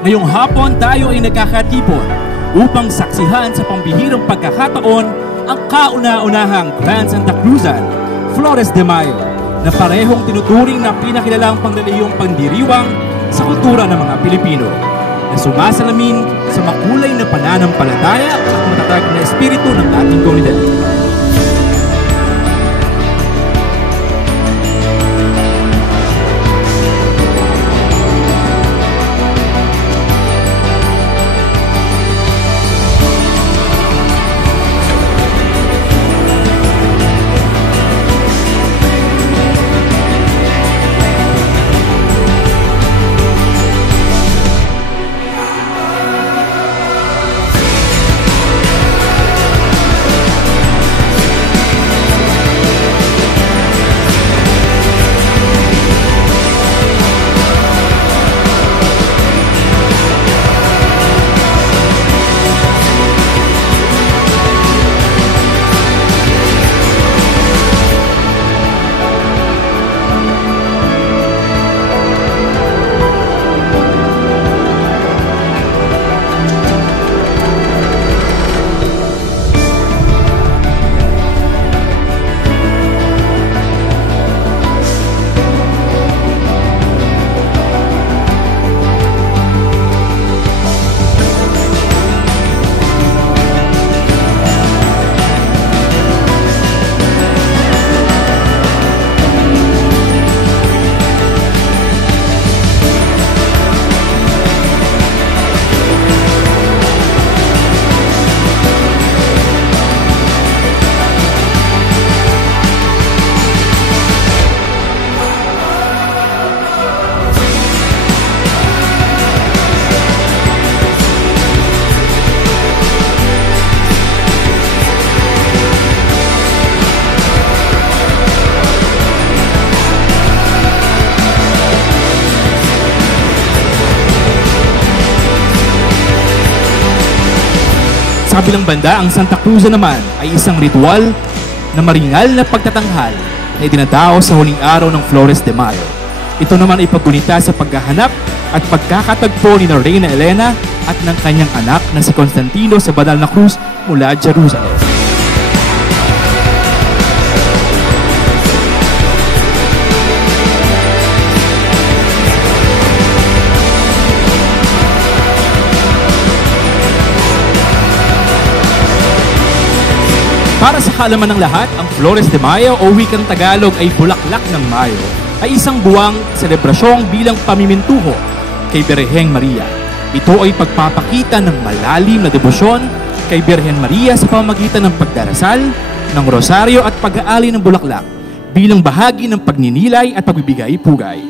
Ngayong hapon tayo ay nagkakatipon upang saksihan sa pambihirang pagkakataon ang kauna-unahang Grand Santa Cruzan, Flores de Mayo, na parehong tinuturing na pinakilalang panglilihiyong pandiriwang sa kultura ng mga Pilipino, na sumasalamin sa makulay na pananampalataya at matatag na espiritu ng ating komunidad. Sa kabilang banda, ang Santa Cruzan naman ay isang ritual na maringal na pagtatanghal na idinadao sa huling araw ng Flores de Mayo. Ito naman ay paggunita sa paghahanap at pagkakatagpo ni Reina Elena at ng kanyang anak na si Constantino sa banal na krus mula Jerusalem. Para sa kaalaman ng lahat, ang Flores de Mayo o wikang Tagalog ay Bulaklak ng Mayo ay isang buwang selebrasyong bilang pamimintuho kay Birheng Maria. Ito ay pagpapakita ng malalim na debosyon kay Birhen Maria sa pamamagitan ng pagdarasal, ng rosaryo at pag-aali ng bulaklak bilang bahagi ng pagninilay at pagbibigay-pugay.